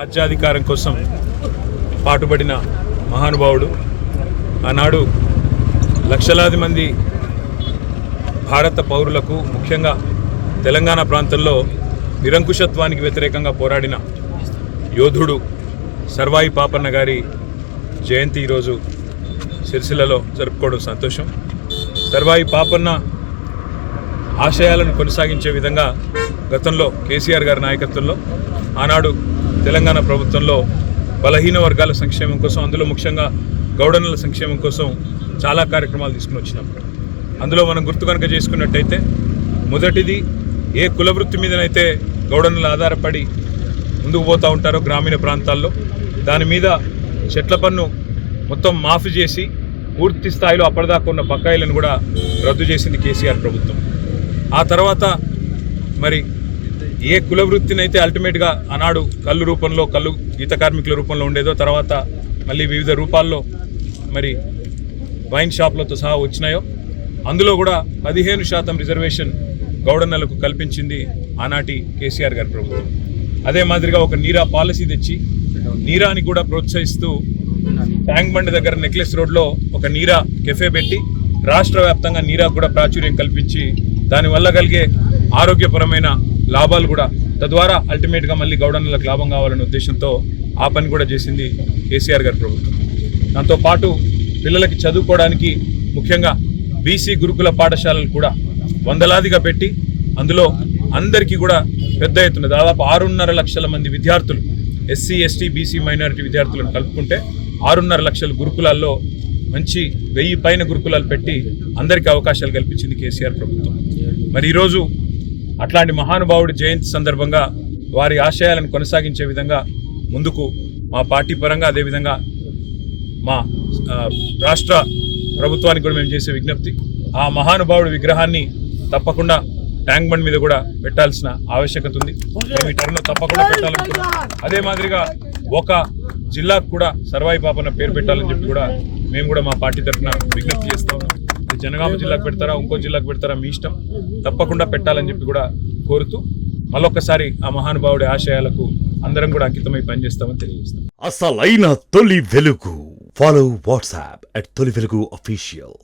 రాజ్యాధికారం కోసం పాటుపడిన మహానుభావుడు. ఆనాడు లక్షలాది మంది భారత పౌరులకు, ముఖ్యంగా తెలంగాణ ప్రాంతంలో నిరంకుశత్వానికి వ్యతిరేకంగా పోరాడిన యోధుడు సర్వాయి పాపన్న గారి జయంతి ఈరోజు సిరిసిల్లలో జరుపుకోవడం సంతోషం. సర్వాయి పాపన్న ఆశయాలను కొనసాగించే విధంగా గతంలో కేసీఆర్ గారి నాయకత్వంలో ఆనాడు తెలంగాణ ప్రభుత్వంలో బలహీన వర్గాల సంక్షేమం కోసం, అందులో ముఖ్యంగా గౌడనుల సంక్షేమం కోసం చాలా కార్యక్రమాలు తీసుకుని వచ్చినాం. అందులో మనం గుర్తు కనుక చేసుకున్నట్టయితే మొదటిది, ఏ కులవృత్తి మీదనైతే గౌడనులు ఆధారపడి ముందుకు పోతూ ఉంటారో గ్రామీణ ప్రాంతాల్లో, దాని మీద చెట్ల పన్ను మొత్తం మాఫీ చేసి పూర్తి స్థాయిలో అప్పటిదాకా ఉన్న బకాయిలను కూడా రద్దు చేసింది కేసీఆర్ ప్రభుత్వం. ఆ తర్వాత మరి ఏ కుల వృత్తినైతే అల్టిమేట్గా ఆనాడు కళ్ళు రూపంలో, కళ్ళు గీత కార్మికుల రూపంలో ఉండేదో, తర్వాత మళ్ళీ వివిధ రూపాల్లో మరి వైన్ షాప్లతో సహా వచ్చినాయో, అందులో కూడా 15% రిజర్వేషన్ గౌడన్నలకు కల్పించింది ఆనాటి కేసీఆర్ గారి ప్రభుత్వం. అదే మాదిరిగా ఒక నీరా పాలసీ తెచ్చి నీరాని కూడా ప్రోత్సహిస్తూ ట్యాంక్ బండ్ దగ్గర నెక్లెస్ రోడ్లో ఒక నీరా కెఫే పెట్టి రాష్ట్ర వ్యాప్తంగా నీరా కూడా ప్రాచుర్యం కల్పించి దానివల్ల కలిగే ఆరోగ్యపరమైన లాభాలు కూడా, తద్వారా అల్టిమేట్గా మళ్ళీ గౌడన్నలకు లాభం కావాలనే ఉద్దేశంతో ఆ పని కూడా చేసింది కేసీఆర్ గారి ప్రభుత్వం. దాంతోపాటు పిల్లలకి చదువుకోవడానికి ముఖ్యంగా బీసీ గురుకుల పాఠశాలలు కూడా వందలాదిగా పెట్టి అందులో అందరికీ కూడా పెద్ద ఎత్తున దాదాపు 6.5 లక్షల మంది విద్యార్థులు, ఎస్సీ, ఎస్టీ, బీసీ, మైనారిటీ విద్యార్థులను కలుపుకుంటే 6.5 లక్షల గురుకులాల్లో మంచి 1000 పైన గురుకులాలు పెట్టి అందరికీ అవకాశాలు కల్పించింది కేసీఆర్ ప్రభుత్వం. మరి ఈరోజు అట్లాంటి మహానుభావుడి జయంతి సందర్భంగా వారి ఆశయాలను కొనసాగించే విధంగా ముందుకు మా పార్టీ పరంగా, అదేవిధంగా మా రాష్ట్ర ప్రభుత్వానికి కూడా మేము చేసే విజ్ఞప్తి, ఆ మహానుభావుడి విగ్రహాన్ని తప్పకుండా ట్యాంక్ బండ్ మీద కూడా పెట్టాల్సిన ఆవశ్యకత ఉంది. మేము ఈ టర్మ్లో తప్పకుండా పెట్టాలనుకున్నాం. అదే మాదిరిగా ఒక జిల్లాకు కూడా సర్వాయి పాపన్న పేరు పెట్టాలని చెప్పి కూడా మేము కూడా మా పార్టీ తరఫున విజ్ఞప్తి చేస్తా ఉన్నాం. జనగామ జిల్లాకు పెడతారా, ఇంకో జిల్లాకు పెడతారా, మీ ఇష్టం, తప్పకుండా పెట్టాలని చెప్పి కూడా కోరుతూ మళ్ళొక్కసారి ఆ మహానుభావుడి ఆశయాలకు అందరం కూడా అంకితమై పనిచేస్తామని తెలియజేస్తాం. అసలైన తొలి వెలుగు. ఫాలో వాట్సాప్ @తొలి వెలుగు official.